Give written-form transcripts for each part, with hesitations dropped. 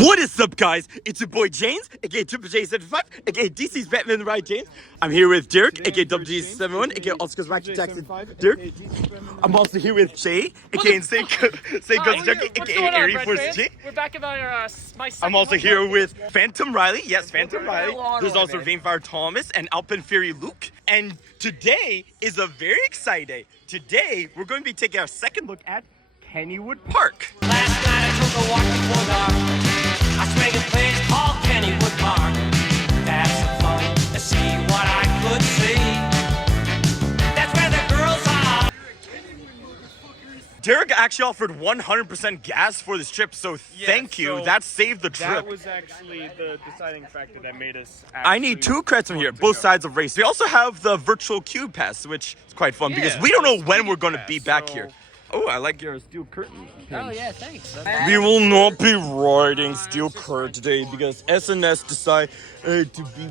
What is up, guys? It's your boy James, aka Triple J75, aka DC's Batman Right James. I'm here with Derek, aka WG71, aka Oscar's Rocky Jackson. Derek. I'm also here with Jay, aka Insane Ghost Junkie, aka Air Force G. We're back about my second I'm also here with Phantom Riley. Yes, Phantom Riley. There's also Vainfire Thomas and Alpin Fury Luke. And today is a very exciting day. Today, we're going to be taking our second look at Kennywood Park. Last night I took a walk before dark. I swing a place called Kennywood Park. That's some fun to see what I could see. That's where the girls are. Derek actually offered 100% gas for this trip, so thank you. So that saved the trip. That was actually the deciding factor that made us I need 2 credits from here, both sides of race. We also have the virtual cube pass, which is quite fun because we don't know when we're going to be back here. Oh, I like your steel curtain. Oh yeah, thanks. We will not be riding steel curtain today because SNS decide to be.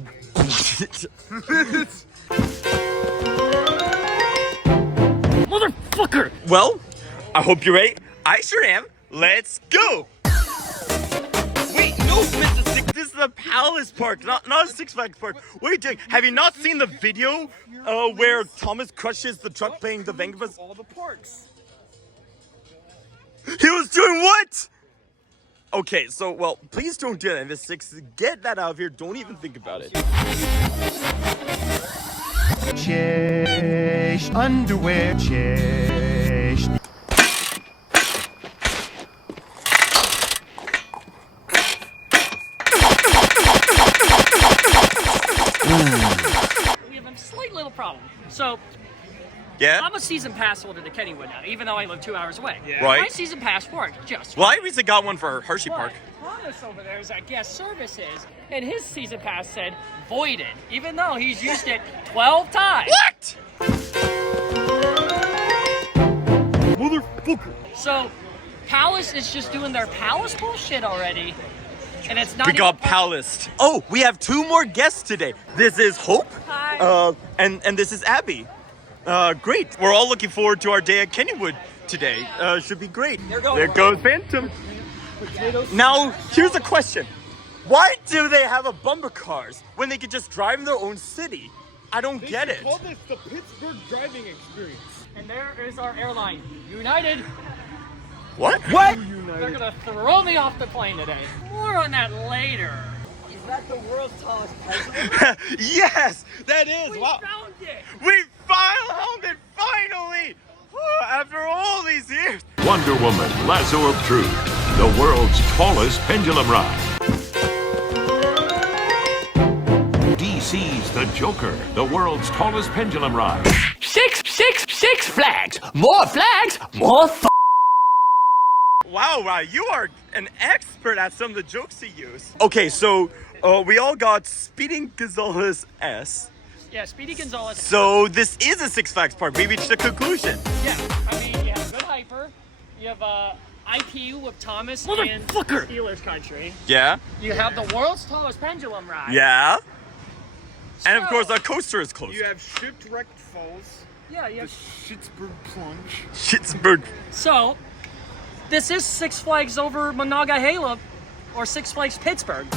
Motherfucker! Well, I hope you're ready. I sure am. Let's go. Wait, no, Mr. Six. This is the Palace Park, not a Six Flags Park. What are you doing? Have you not seen the video where Thomas crushes the truck playing the Vanguard? all the parks. He was doing what? Okay, so, well, please don't do that. Miss Six, get that out of here. Don't even think about it. Chase underwear, chase. We have a slight little problem. So, Yeah? I'm a season pass holder to Kennywood now, even though I live 2 hours away. Yeah. Right. My season pass worked just Well, I recently got one for Hershey Park. Thomas over there is at guest services, and his season pass said voided, even though he's used it 12 times. What? Motherfucker. So, Palace is just doing their Palace bullshit already, and it's not. We got even- palaced. Oh, we have 2 more guests today. This is Hope. Hi. And this is Abby. Great. We're all looking forward to our day at Kennywood today. Should be great. There goes Phantom. Now, here's a question. Why do they have a bumper cars when they could just drive in their own city? I don't get it. Call this the Pittsburgh driving experience. And there is our airline, United. What? They're gonna throw me off the plane today. More on that later. Is that the world's tallest pendulum? Yes, that is. We Wow. found it. We found it finally. After all these years. Wonder Woman, Lasso of Truth, the world's tallest pendulum ride. DC's The Joker, the world's tallest pendulum ride. Six flags. More flags. More Wow, you are an expert at some of the jokes you use. Okay, so we all got Speeding Gonzalez S. Yeah, Speedy Gonzalez. So this is a Six Flags Park. We reached a conclusion. Yeah, I mean, you have Good Hyper, you have IPU with Thomas and Motherfucker. Steelers Country. Yeah? You have the world's tallest pendulum ride. Yeah? And of So- course, our coaster is closed. You have Shipwrecked Falls, Yeah, you the have. Schittsburg Plunge. Schittsburg. So, this is Six Flags over Monongahela, or Six Flags Pittsburgh.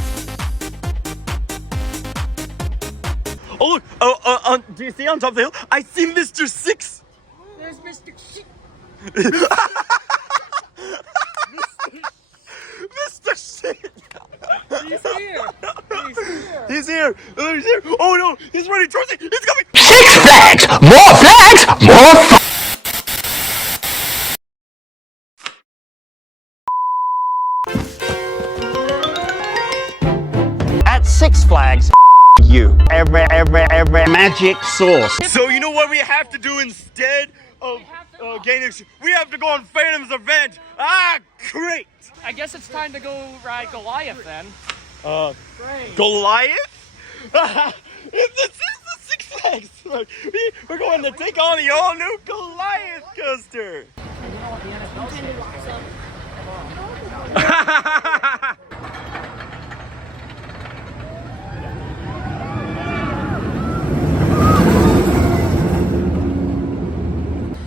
Oh, look. Do you see on top of the hill? I see Mr. Six. There's Mr. Shit. Mr. Shit. He's here. He's here. He's here. He's here. Oh, no. He's running towards me. He's coming. Six flags. More flags. More. At Six Flags, you. Every magic sauce. So you know what we have to do instead of getting this? We have to go on Phantom's event. Ah, great. I guess it's time to go ride Goliath then. Great. Goliath? This is the Six Flags. Look, we're going to take on the all-new Goliath coaster.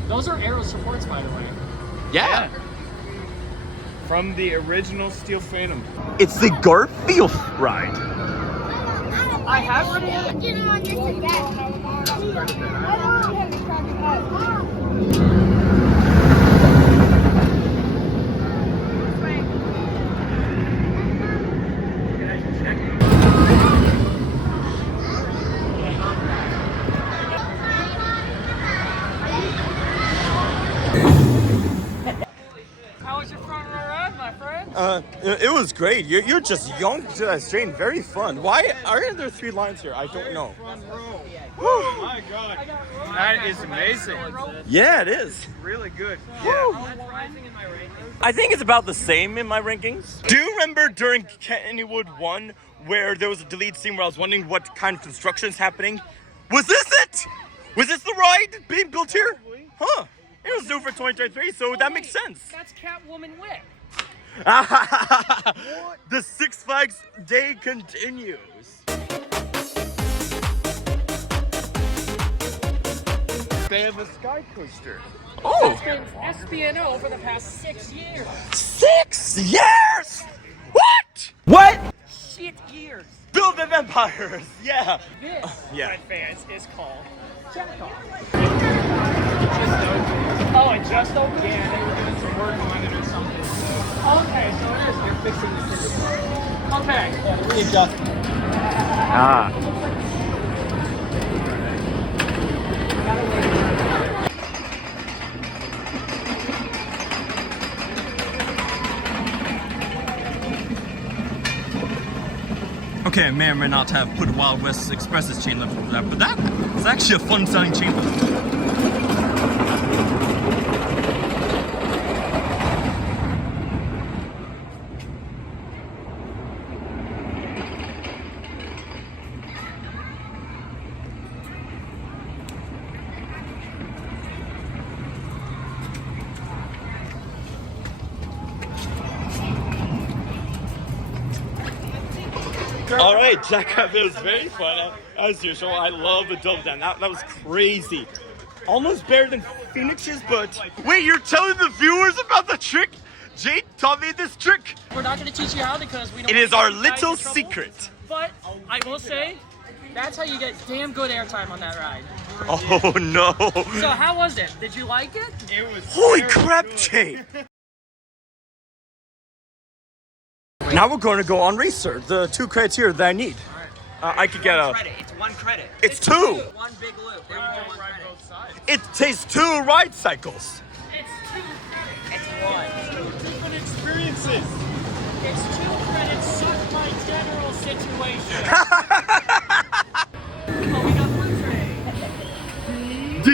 Those are arrow supports, by the way. Yeah. From the original Steel Phantom. It's the Garfield ride. I have ridden it. Didn't want this again. I don't have to crack How was your front row ride, my friend? It was great. You're just young to that train. Very fun. Why aren't there 3 lines here? I don't know. Oh my god. That is amazing. Yeah, it is. Really good. I think it's about the same in my rankings. Do you remember during Kennywood 1 where there was a delete scene where I was wondering what kind of construction is happening? Was this it? Was this the ride being built here? Huh. It was due for 2023, so that makes sense. That's Catwoman Wick. The Six Flags day continues. They have a sky coaster. Oh! It's been SBNO for the past 6 years. 6 years? What? Shit years. Build the vampires. Yeah. This, yeah. my fans, is called Jack Off. Oh, it just opened? Yeah, they were doing some work on it or something. Okay, so it is. They're fixing the system. Okay. Readjusting. Ah. Okay, I may or may not have put Wild West Express's chain lift over that, but that's actually a fun sounding chain lift. All right, Jack, it was very fun. As usual, I love the double down. That was crazy. Almost better than Phoenix's, but... Wait, you're telling the viewers about the trick? Jade taught me this trick. We're not going to teach you how because we don't. It is want our to get you guys little in trouble. secret. But I will say, that's how you get damn good airtime on that ride. Oh, no. So how was it? Did you like it? It was Holy very crap, good. Jade. Now we're going to go on Racer, the 2 credits here that I need. I could get a... Credit. It's 1 credit. It's 2! One big loop. There you go. 1 credit. It takes 2 ride cycles. It's 2 credits. It's 1. Different experiences. It's 2 credits. Suck my general situation. Oh, we got Blue Train. D.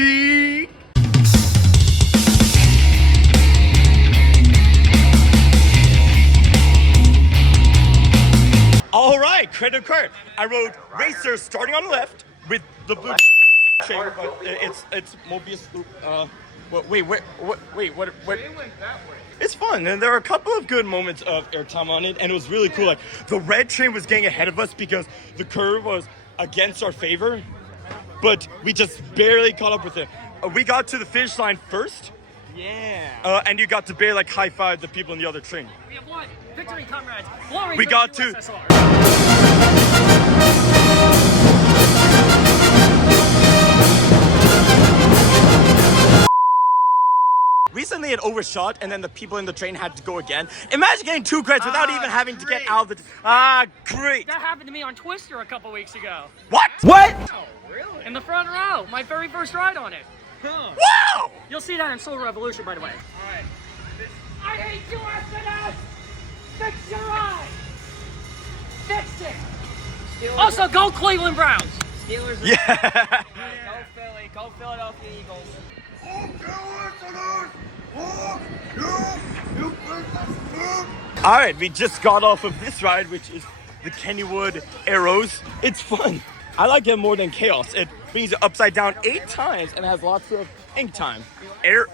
All right, credit card. I wrote Racer starting on the left with the blue train, but it's Mobius loop. Wait, what? It went that way. It's fun, and there are a couple of good moments of airtime on it, and it was really cool. Like the red train was getting ahead of us because the curve was against our favor, but we just barely caught up with it. We got to the finish line first. Yeah. And you got to barely like high five the people in the other train. We have won. Victory, comrades. Glory We to got the to- USSR. Recently it overshot, and then the people in the train had to go again. Imagine getting 2 credits without even having to get out of the... great. That happened to me on Twister a couple weeks ago. What? Oh, really? In the front row. My very first ride on it. Huh. Wow! You'll see that in Soul Revolution, by the way. Alright. I hate USNS! Fix your eye! Fix it! Also, go Cleveland Browns! Steelers. Yeah. Go Philly. Go Philadelphia Eagles. All right, we just got off of this ride, which is the Kennywood Arrows. It's fun. I like it more than Chaos. It brings it upside down 8 times and has lots of ink time. Arrows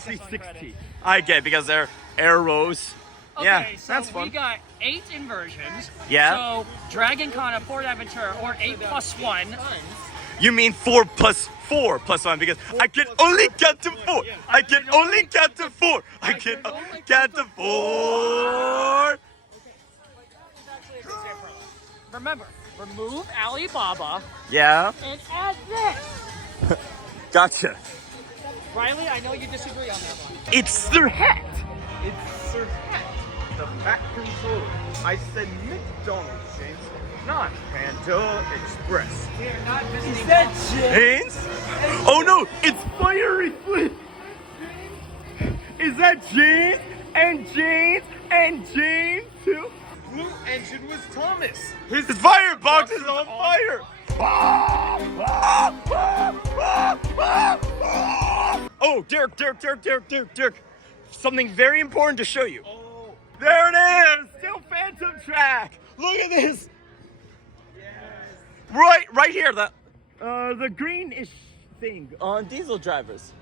360. I get it because they're arrows. Okay, Yeah, so that's fun. we got 8 inversions. Yeah. So, Dragon Con at Port Aventura, or 8 plus 1. You mean 4 plus 4 plus 1 because I can only get to 4. I can only get to 4. I can get to 4. remember, remove Alibaba Yeah, and add this. gotcha. Riley, I know you disagree on that one. It's their hat. It's Sir Hat, the Fat Controller. I said McDonald's, James, not Panda Express. We're not visiting. Is that James? Oh no, it's Fiery Flint. Is that James? And James? And James too? Blue Engine was Thomas. His firebox is on fire! Oh, Dirk. Something very important to show you. Oh, There it is! Still Phantom Track! Look at this! Right here, the greenish thing on diesel drivers.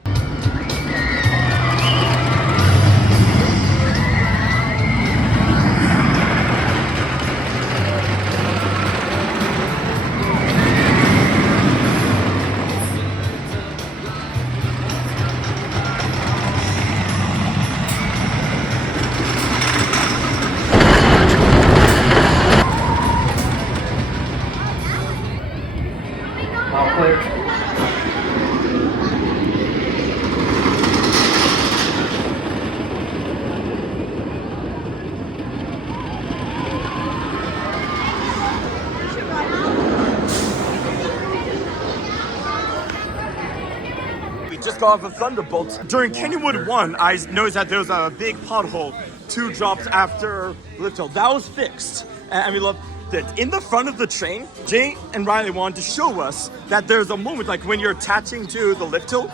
We just got off of Thunderbolt. During Kennywood 1, I noticed that there was a big pothole 2 drops after lift hill. That was fixed, and we love that. In the front of the train, Jay and Riley wanted to show us that there's a moment like when you're attaching to the lift hill.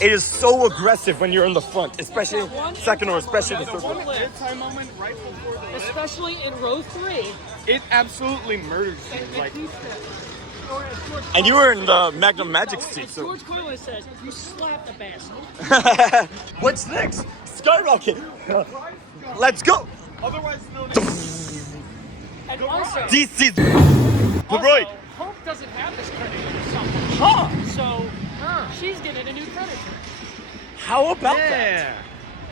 It is so aggressive when you're in the front, especially second or especially the third one. time moment right before the lift. Especially in row 3. It absolutely murders you. Like, And you were in the Magnum Magic seat, And so. George Clooney says, you slapped the bastard. What's next? Skyrocket. Let's go. otherwise known as And also, DC's the right. Hope doesn't have this credit or something. So, she's getting a new credit. How about that? yeah.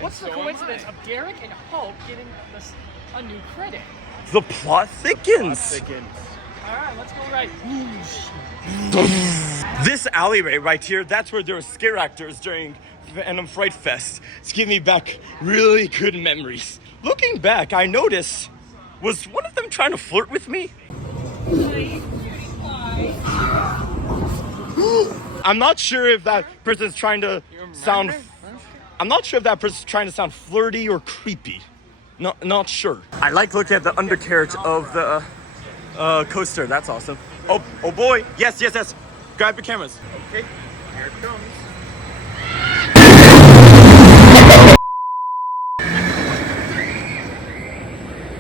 What's the coincidence of Derek and Hope getting a new credit? The plot thickens. All right, let's go right. This alleyway right here, that's where there were scare actors during Venom Fright Fest. It's giving me back really good memories. Looking back, I noticed, was one of them trying to flirt with me? I'm not sure if that person's trying to sound... I'm not sure if that person's trying to sound flirty or creepy. Not sure. I like looking at the undercarriage of the coaster. That's awesome. Oh boy. Yes. Grab your cameras. Okay, here it comes.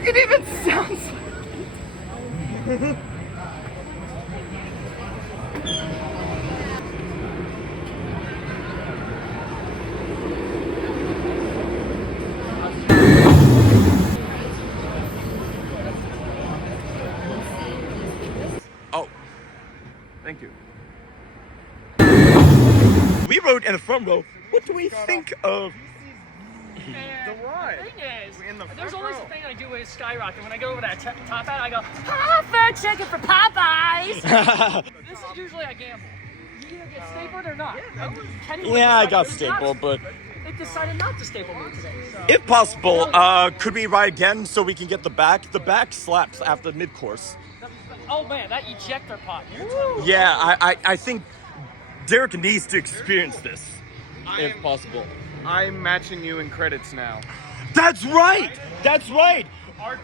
It even sounds like Oh, thank you. We rode in the front row. What do we think of? And ride. the thing is, In the there's front always row. a thing I do with Skyrocket. When I go over that top hat, I go, fair chicken for Popeyes. This is usually a gamble. You either get stapled or not. Yeah, I got stapled, but It decided not to staple me today. So. if possible, could we ride again so we can get the back? The back slaps after mid-course. Oh man, that ejector pot. Yeah, I think Derek needs to experience this, if possible. I'm matching you in credits now. That's right!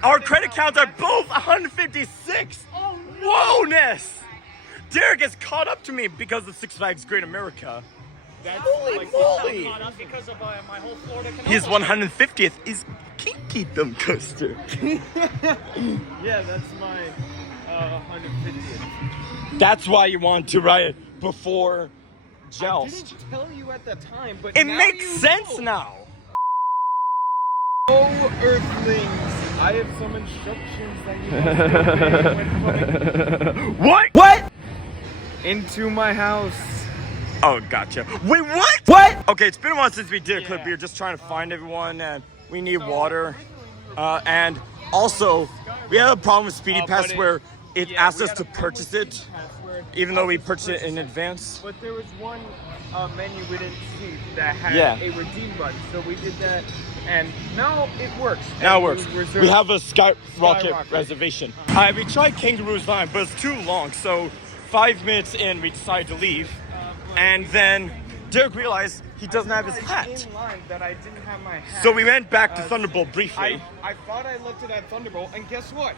Our credit counts are both 156! Oh, Whoa-ness! Derek has caught up to me because of Six Flags Great America. Holy moly! caught up because of my whole Florida connection. His 150th is Kinky Thumb Coaster. Yeah, that's my 150th. That's why you want to ride it before I Joust. didn't tell you at the time, but It now makes you sense know. now! Oh, Earthlings! I have some instructions that you must obey when What? into my house. Oh, gotcha. Wait, what? Okay, it's been a while since we did a clip. We were just trying to find everyone, and we need water. And also, We had a problem with Speedy Pass but it- where it yeah, asked we us had to a problem purchase with it, Speedy Pass where even though we us to purchased it in purchase advance. But there was one menu we didn't see that had Yeah. a redeem button, so we did that, and now it works. Now it And works. reserved- We have a Skyrocket Skyrocket. reservation. Alright, we tried Kangaroo's line, but it's too long. So 5 minutes in, we decided to leave, and then Derek realized he doesn't have his hat. In line that I didn't have my hat. So we went back to Thunderbolt briefly. I thought I looked at that Thunderbolt, and guess what?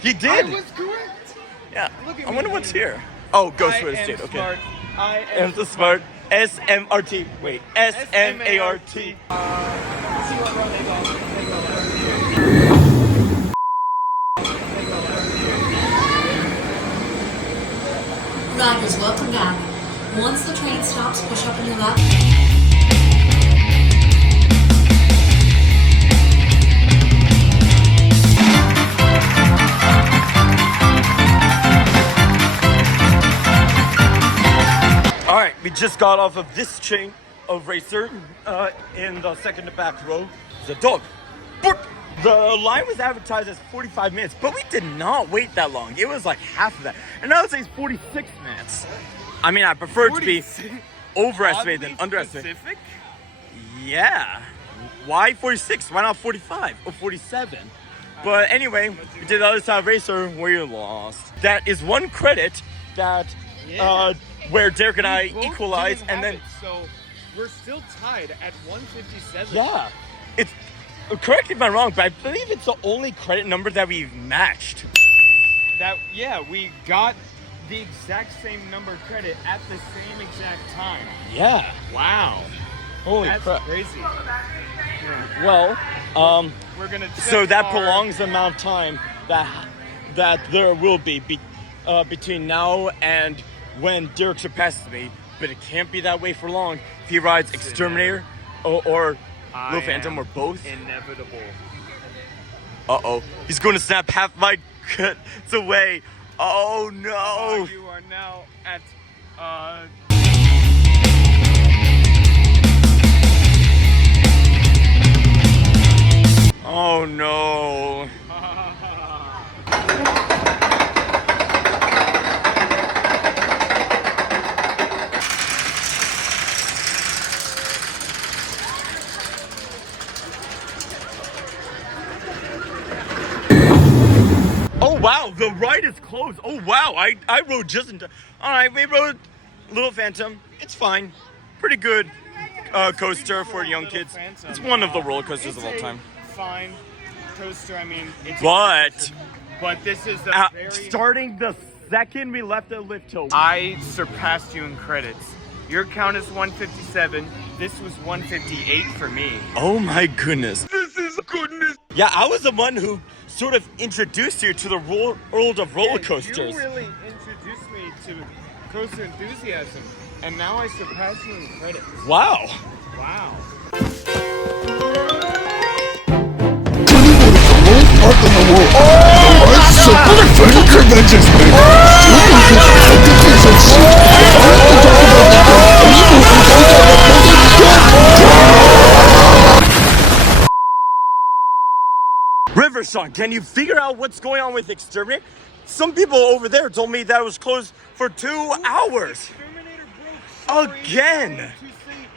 He I did. was correct. Yeah. Look at I me. wonder what's here. Oh, Ghost I Real am Estate. Okay. smart. I And am the smart SMRT. Wait, SMART. Riders, welcome back. Once the train stops, push up on your lap. All right, we just got off of this chain of racer in the second to back row. The dog. Bark! The line was advertised as 45 minutes, but we did not wait that long. It was like half of that. And now it says 46 minutes. I mean, I prefer it to be overestimated than underestimated. Specific? Yeah. Why 46? Why not 45 or 47? But anyway, we did the other side of racer, we lost. That is one credit that where Derek and I We both equalized, didn't and have then it, so we're still tied at 157. yeah, it's correct me if I'm wrong, but I believe it's the only credit number that we've matched. We got the exact same number of credit at the same exact time. Yeah. Wow. Holy That's crap. crazy. Well, We're gonna so check that our- prolongs the amount of time that there will be between now and when Derek surpasses me, but it can't be that way for long. If he rides Exterminator or Little Phantom am or both. Inevitable. Uh-oh. He's going to snap half my cuts away. Oh, no. You are now at Oh, no. Oh wow, the ride is closed. Oh wow, I rode just in time. All right, we rode Little Phantom. It's fine. Pretty good coaster for young kids. It's one of the roller coasters of all time. Fine coaster. I mean, it's But this is a very. starting the second we left the lift hill. I surpassed you in credits. Your count is 157. This was 158 for me. Oh my goodness. This is goodness. Yeah, I was the one who sort of introduced you to the world of roller coasters. You really introduced me to coaster enthusiasm, and now I surpass you in credits. Wow. Wow. Riverson, can you figure out what's going on with Exterminator? Some people over there told me that it was closed for 2 hours. Exterminator broke. Again. To say,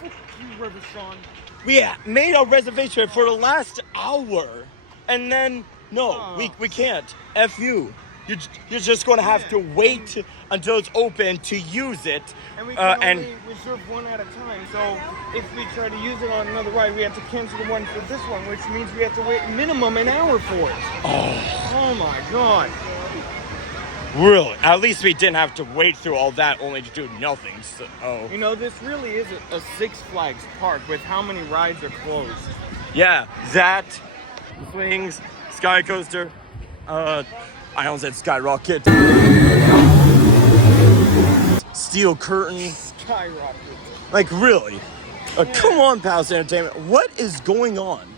fuck you, Riverson. We made a reservation for the last hour, and then no, we can't. F you. You're just going to have to wait until it's open to use it. And we can only reserve one at a time. So if we try to use it on another ride, we have to cancel the one for this one, which means we have to wait minimum an hour for it. Oh my god. Really? At least we didn't have to wait through all that only to do nothing. So, You know, this really is a Six Flags park with how many rides are closed. yeah, that, swings, sky coaster, I almost said skyrocket, steel curtain, Skyrocket. like really? Come on, Palace Entertainment, what is going on?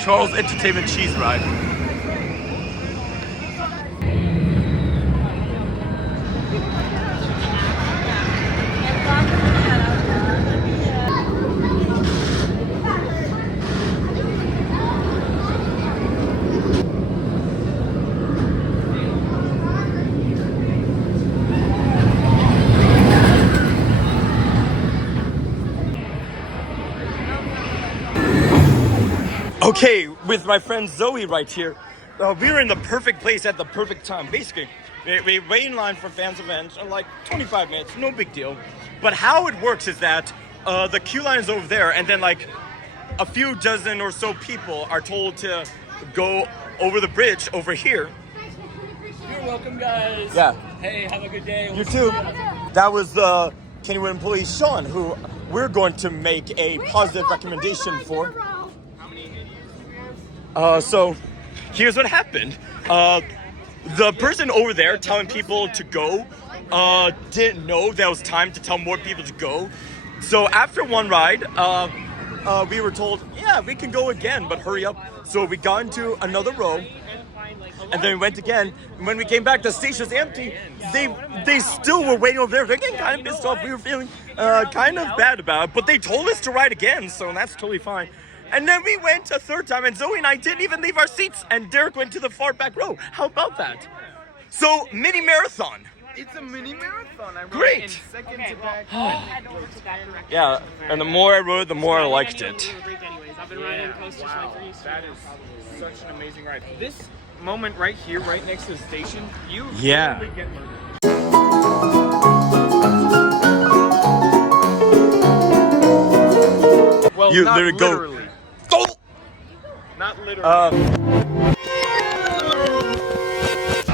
Charles Entertainment Cheese Ride. Okay, with my friend Zoe right here, we were in the perfect place at the perfect time. Basically, we wait in line for fans events in like 25 minutes, no big deal. But how it works is that the queue line is over there, and then like a few dozen or so people are told to go over the bridge over here. You're welcome, guys. Yeah. Hey, have a good day. You too. That was the Kennywood employee Sean, who we're going to make a positive recommendation for. So here's what happened. The person over there telling people to go didn't know there was time to tell more people to go. So after one ride, we were told, yeah, we can go again, but hurry up. So we got into another row, and then we went again. And when we came back, the station was empty. They still were waiting over there. They're getting kind of pissed off. We were feeling kind of bad about it, but they told us to ride again, so that's totally fine. And then we went a third time, and Zoe and I didn't even leave our seats, and Derek went to the far back row. How about that? So, mini marathon. It's a mini marathon. I rode Great. in second to back. Yeah, and the more I rode, the more I liked it. I've been riding coasters Wow, for 3 years. that is such an amazing ride. This moment right here, right next to the station, you Yeah. literally get murdered. Well, You not literally go- literally. Go! Not literally.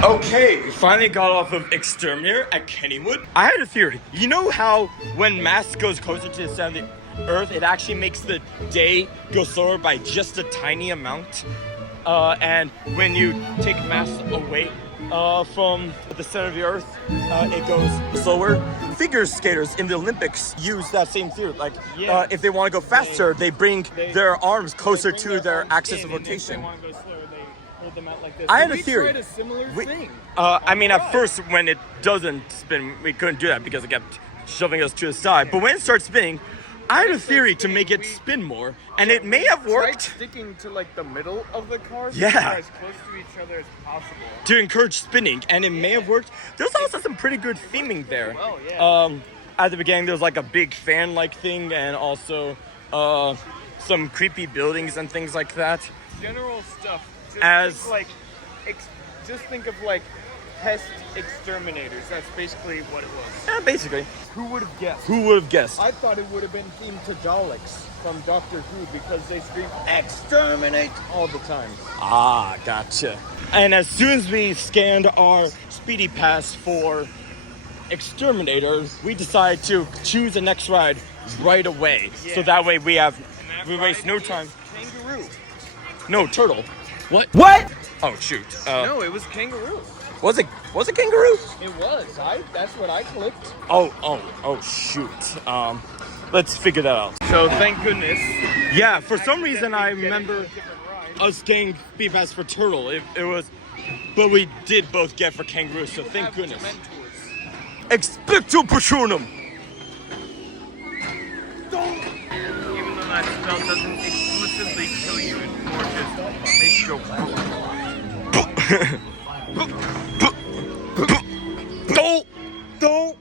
Okay, we finally got off of Exterminator at Kennywood. I had a theory. You know how when mass goes closer to the center of the Earth, it actually makes the day go slower by just a tiny amount? And when you take mass away from the center of the Earth, it goes slower. Figure skaters in the Olympics use that same theory. Like, if they want to go faster, they bring their arms closer to their axis of rotation. I had a theory. We tried a similar thing. I mean, at first, when it doesn't spin, we couldn't do that because it kept shoving us to the side. But when it starts spinning, I had a theory to make it spin more, and it may have Tried worked sticking to like the middle of the car, so Yeah. they're as close to each other as possible. to encourage spinning, and it may have worked. There's also some pretty good theming there. Oh, yeah. At the beginning, there was like a big fan-like thing, and also some creepy buildings and things like that. General stuff. Just think of like pest exterminators. That's basically what it was. Yeah, basically. Who would have guessed? Who would have guessed? I thought it would have been themed to Daleks from Doctor Who because they scream exterminate all the time. Ah, gotcha. And as soon as we scanned our speedy pass for Exterminator, we decided to choose the next ride right away. So Yeah. that way we waste no time. Kangaroo. No, turtle. What? What? Oh shoot. No, it was kangaroo. Was it kangaroo? It was. That's what I clicked. Oh shoot. Let's figure that out. So thank goodness. Yeah, for some reason I remember us getting speed pass for turtle. It was, but we did both get for kangaroo. So thank goodness. Expecto Patronum. Even though that spell doesn't exclusively kill you, it more just makes you go. Don't.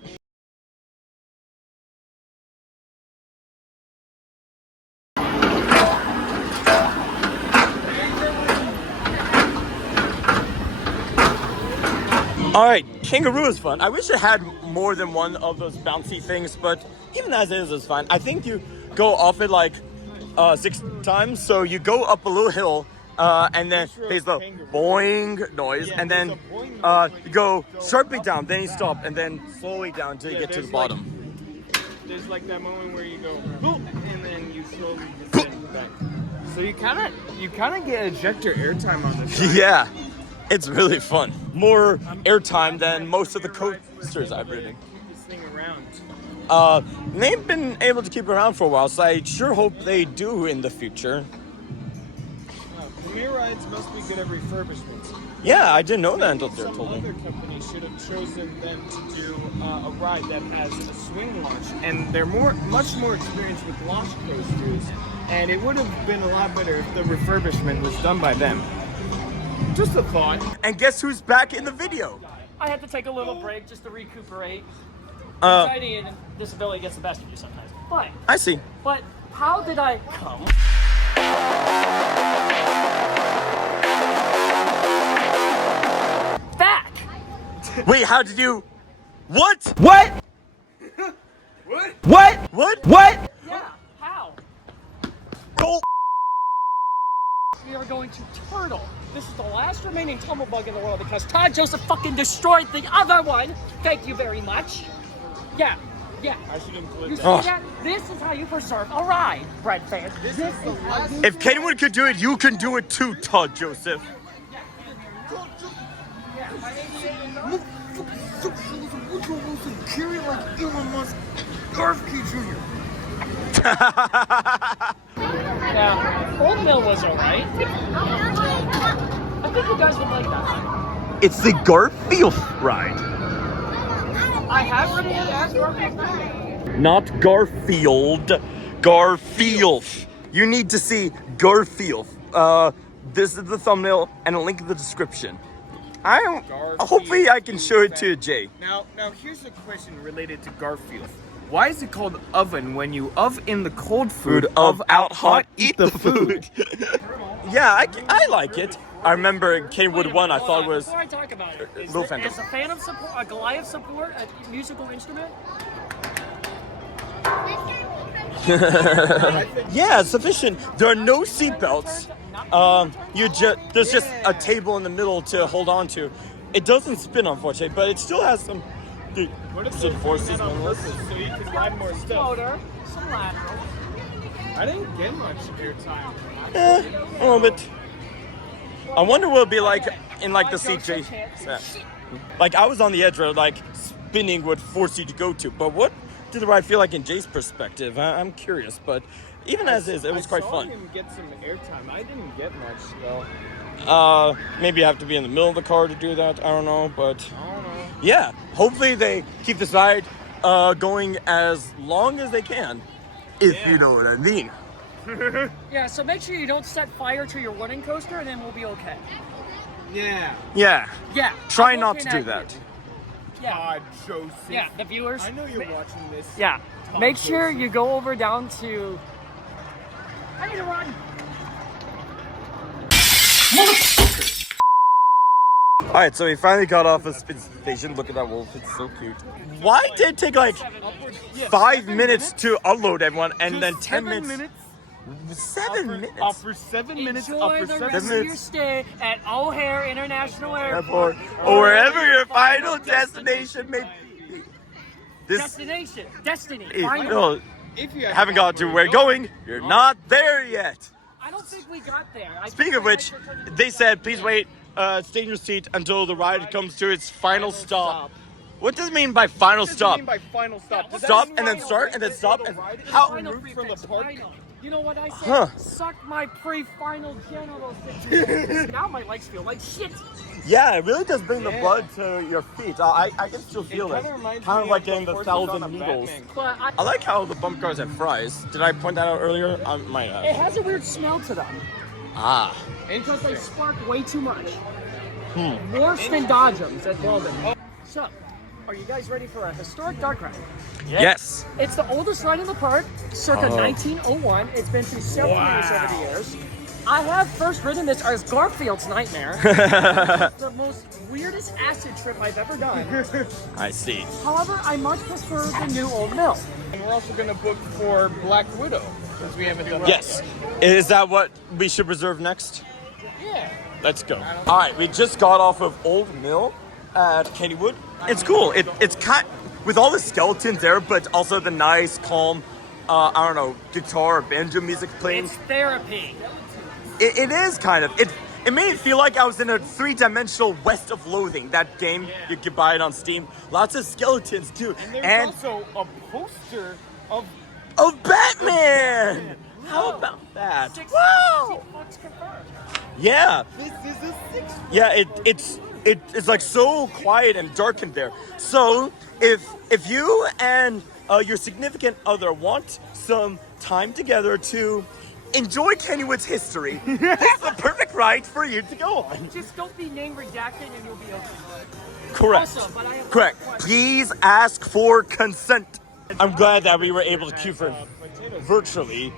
All right, kangaroo is fun. I wish it had more than one of those bouncy things, but even as is, it's fine. I think you go off it like 6 times. So you go up a little hill, and then there's the boing noise, and then you go sharply down, then you stop, and then slowly down until you get to the bottom. There's like that moment where you go, boop, and then you slowly descend back. So you kind of get ejector airtime on this ride. Yeah, it's really fun. More airtime than most of the coasters I've ridden. Keep this thing around. They've been able to keep it around for a while, so I sure hope they do in the future. Premier rides must be good at refurbishments. Yeah, I didn't know that until they Some told me. other company should have chosen them to do a ride that has a swing launch, and they're much more experienced with launch coasters, and it would have been a lot better if the refurbishment was done by them. Just a thought. And guess who's back in the video? I had to take a little break just to recuperate. Uh, Anxiety and disability gets the best of you sometimes. I see. But how did I come? Back. Wait, how did you? What? What? What? What? What? Yeah. How? Go. We are going to turtle. This is the last remaining tumblebug in the world because Todd Joseph fucking destroyed the other one. Thank you very much. Yeah. Yeah. I should You include see that. that? This is how you preserve a ride, Bread fans. This is how you If Kennywood could do it, you can do it too, Todd Joseph. Yeah. Old Mill was alright. I think you guys would like that. It's the Garfield ride, I have ridden it as Garfield. not Garfield. Garfield. You need to see Garfield. This is the thumbnail and a link in the description. Hopefully I can show it to Jay. Now here's a question related to Garfield. Why is it called oven when you in the cold food Of out hot, eat the food. Yeah, I like it. I remember in Kennywood 1, I thought it was Before I talk about it, Little Phantom. is a Phantom support, a Goliath support, a musical instrument? Yeah, sufficient. There are no seatbelts. There's just a table in the middle to hold on to. It doesn't spin, unfortunately, but it still has some What if good forces. on purpose so you can ride more stuff? Motor, some lateral. I didn't get much airtime. A little bit. I wonder what it'd be like in like the CJ. Like I was on the edge where like spinning would force you to go to, but what did the ride feel like in Jay's perspective? I'm curious, but even as is, it was quite fun. I saw him get some airtime. I didn't get much though. Maybe you have to be in the middle of the car to do that. I don't know, but I don't know. yeah. Hopefully they keep this ride going as long as they can, if you know what I mean. Yeah, so make sure you don't set fire to your running coaster and then we'll be okay. Yeah. Yeah. Yeah. Try I'm not looking to do at that. you. Yeah. Todd Joseph. Yeah, the viewers. I know you're watching this. Yeah. Todd Make sure Joseph. you go over down to. I need to run. All right, so we finally got off a spin station. Look at that wolf; it's so cute. Why did it take like 5 minutes to unload everyone, and then 10 minutes? 7 minutes. Offer 7 minutes. Enjoy Offer the 7 rest of minutes. your stay at O'Hare International Airport, Airport. or wherever your final destination may be. This Destination. Destiny. is, Final. no, If you haven't got to where you're going. You're not there yet. I don't think we got there. Speaking of which, they said please wait, stay in your seat until the ride comes to its final stop. What does it mean by final What does it stop? mean by final stop? Does that Stop mean and then final start and then prefix stop of the and ride is how? Final removed from the prefix, park? final. You know what I said? Huh. Suck my pre-final genital situation. Now my legs feel like shit. Yeah, it really does bring the blood to your feet. I can still feel it. kinda reminds Kind of me like of getting the the horses on 1,000 a needles. Batman. But I like how the bump cars have fries. Did I point that out earlier? I might it have. has a weird smell to them Ah. because they spark way too much. Worse than Dodgems at Weldon. So, are you guys ready for a historic dark ride? Yes. It's the oldest ride in the park, circa 1901. It's been through several years over the years. I have first ridden this as Garfield's Nightmare. It's the most weirdest acid trip I've ever done. I see. However, I much prefer the new Old Mill. And we're also gonna book for Black Widow since we haven't done Yes. that. Is that what we should reserve next? Yeah. Let's go. All right, we just got off of Old Mill at Kennywood. It's cool. It's kind with all the skeletons there, but also the nice, calm, I don't know, guitar or banjo music playing. It's therapy. It is kind of. It made me feel like I was in a three-dimensional West of Loathing. That game, you can buy it on Steam. Lots of skeletons too, There's and also a poster of of Batman. How about that? Wow. $6 confirmed. Yeah. this is a 6. Yeah, it's like so quiet and dark in there. So if you and your significant other want some time together to enjoy Kennywood's history, this is the perfect ride for you to go on. Just don't be name redacted and you'll be okay. Correct. Also, but I have Correct. one question. Please ask for consent. I'm glad that we were able to queue for virtually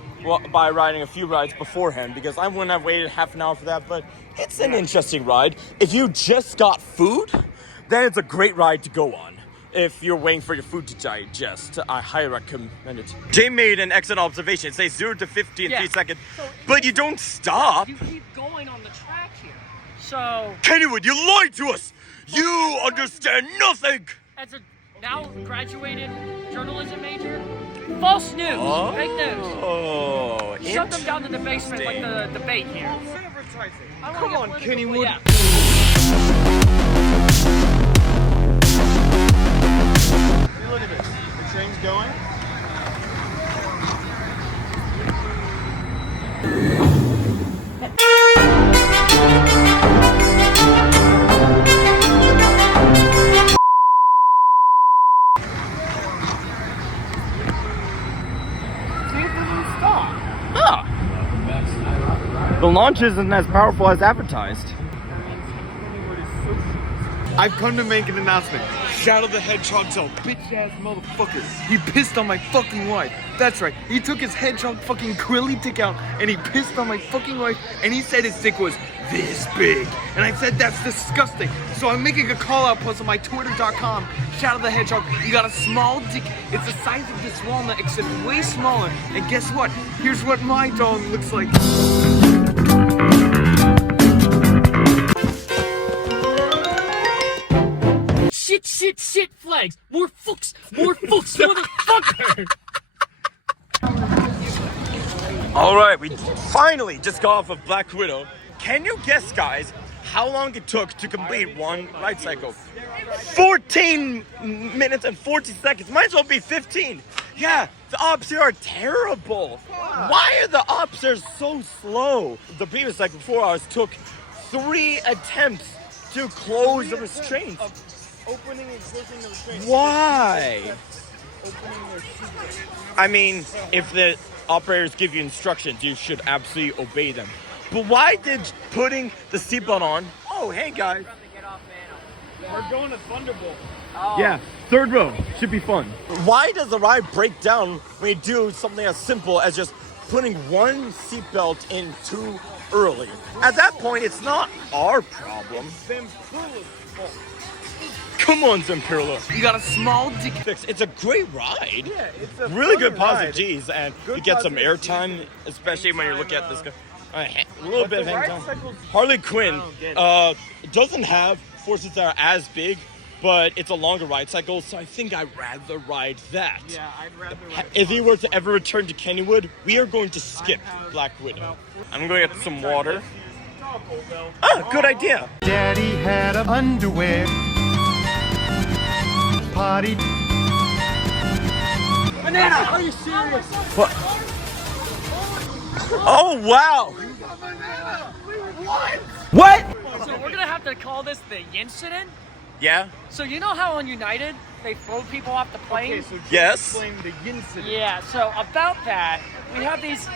by riding a few rides beforehand because I wouldn't have waited half an hour for that, but it's an interesting ride. If you just got food, then it's a great ride to go on. If you're waiting for your food to digest, I highly recommend it. Jay made an excellent observation. It says 0 to 50 in 3 seconds, but you don't stop. You keep going on the track here. So, Kennywood, you lied to us! You understand nothing! as a now graduated journalism major, false news, fake news. Oh, Shut them down to the basement like the debate here. Come on, Kennywood. Yeah. Hey, look at this. The train's going. The launch isn't as powerful as advertised. I've come to make an announcement. Shadow the Hedgehog's a bitch-ass motherfucker. He pissed on my fucking wife. That's right. He took his hedgehog fucking curly dick out and he pissed on my fucking wife and he said his dick was this big. And I said that's disgusting. So I'm making a call-out post on my twitter.com. Shadow the Hedgehog, you got a small dick. It's the size of this walnut except way smaller. And guess what? Here's what my dog looks like. Shit, flags. More fucks, motherfucker. All right, we finally just got off of Black Widow. Can you guess, guys, how long it took to complete one ride cycle? 14 minutes and 40 seconds. Might as well be 15. Yeah, the ops here are terrible. Why are the ops here so slow? The previous cycle, 4 hours, took 3 attempts to close the restraints. Opening and closing the restraints. Why? I mean, if the operators give you instructions, you should absolutely obey them. But why did putting the seatbelt on? Oh, hey guys. We're going to Thunderbolt. Yeah, 3rd row. Should be fun. Why does the ride break down when you do something as simple as just putting one seatbelt in too early? At that point, it's not our problem. Come on, Zempirlo. You got a small dick. It's a great ride. Yeah, it's a really good fun positive ride. G's, and Good you get some positive airtime, especially when you're looking at this guy. A little But bit of the hang ride time. cycles- Harley Quinn I don't doesn't have forces that are as big, but it's a longer ride cycle, so I think I'd rather ride that. Yeah, I'd rather ride If he were to ever return to Kennywood, we are going to skip Black Widow. I'm going to get some water. Ah, good idea. Daddy had a underwear party. Banana, are you serious? What? Oh, wow. What? So we're gonna have to call this the incident. Yeah? So you know how on United they throw people off the plane? Okay, so just Yes. explain the incident. Yeah. So about that, we have these.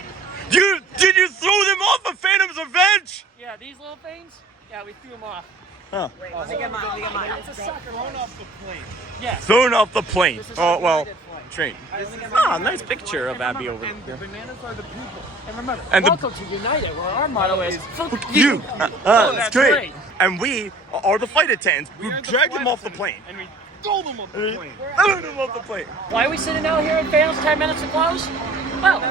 Did you throw them off of Phantom's Revenge? Yeah, these little things. Yeah, we threw them off. Huh. Let me get mine. It's a soccer Thrown off the plane. Yes. Thrown off the plane. This is Oh, a well, United flight. train. Ah, nice picture of Abby over And the there. bananas are the people. And remember, And the- welcome to United, where our motto is "Fuck You. Oh, That's great. And we are the flight attendants who We're the dragged flight them off the attendants, plane. And we throw them off the plane. Threw them off the plane. Why are we sitting out here in Phantom's 10 minutes to close? Well,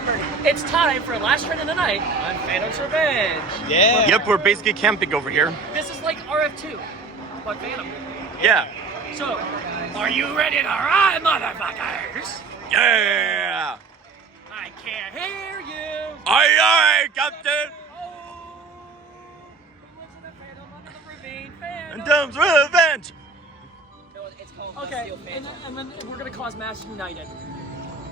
it's time for last train of the night on Phantom's Revenge. Yeah. Yep, we're basically camping over here. This is like RF2, but Phantom. Yeah. So, are you ready to ride, motherfuckers? Yeah. I can't hear you. Aye, aye, Captain. Oh, listen to Phantom under the ravine, Phantom. Phantom's Revenge. It's called Okay, and then we're gonna cause mass united.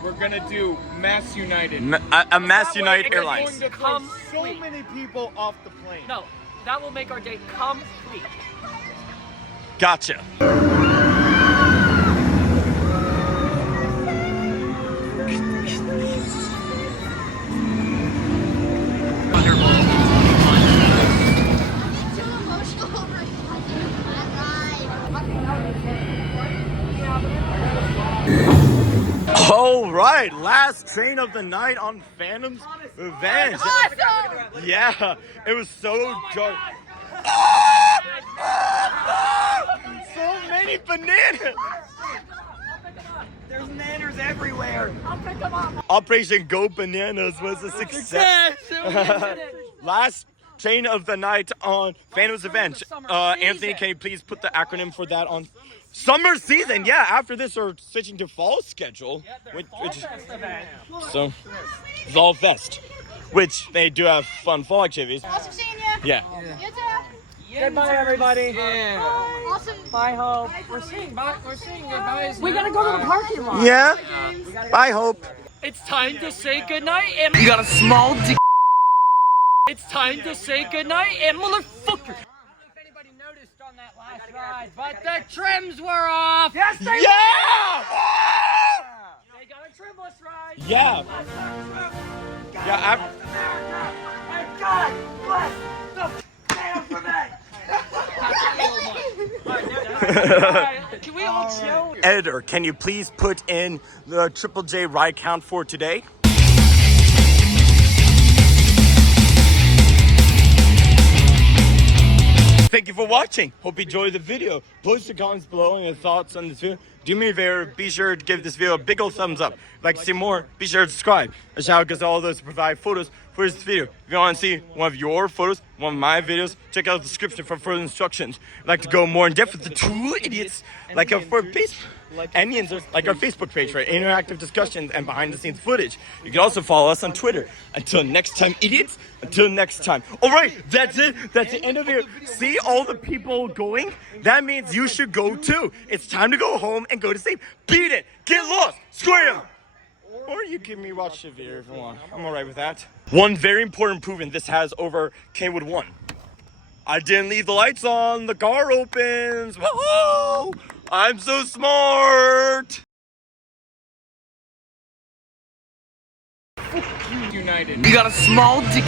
We're gonna do Mass United. A Mass That way United it's Airlines. Going to throw so Complete. many people off the plane. No, that will make our day complete. Gotcha. All right, last train of the night on Phantom's Revenge. Yeah, it was so dark. So many bananas. There's nanners everywhere. Operation Go Bananas was a success. Last train of the night on Phantom's Revenge. Anthony, can you please put the acronym for that on? Summer season. Yeah, after this we're switching to fall schedule. So, Fall Fest. Which they do have fun fall activities. Awesome seeing you. Yeah. You too. Goodbye, everybody. Awesome. Bye, Hope. We're saying goodbyes. We gotta go to the parking lot. Yeah. Bye, Hope. It's time to say goodnight, You got a small dick. It's time to say goodnight, and motherfucker. If anybody noticed on that last ride, but the trims were off. Yes, they Yeah. They got a trimless ride. Yeah. Yeah. And God bless the damn for me. Can we all chill? Editor, can you please put in the Triple J ride count for today? Thank you for watching. Hope you enjoyed the video. Post your comments below and your thoughts on this video. Do me a favor, be sure to give this video a big old thumbs up. If you'd like to see more, be sure to subscribe. A shout out goes to all those who provide photos for this video. If you want to see one of your photos, one of my videos, check out the description for further instructions. If you'd like to go more in depth with the two idiots, like our Facebook page for interactive discussions and behind the scenes footage. You can also follow us on Twitter. Until next time, idiots. Until next time. All right, that's it. That's the end of it. See all the people going? That means you should go too. It's time to go home and go to sleep. Beat it. Get lost. Scram. Or you can watch the video if you want. I'm all right with that. One very important improvement this has over Kennywood 1. I didn't leave the lights on. The car opens. Whoa! I'm so smart. United. You got a small dick.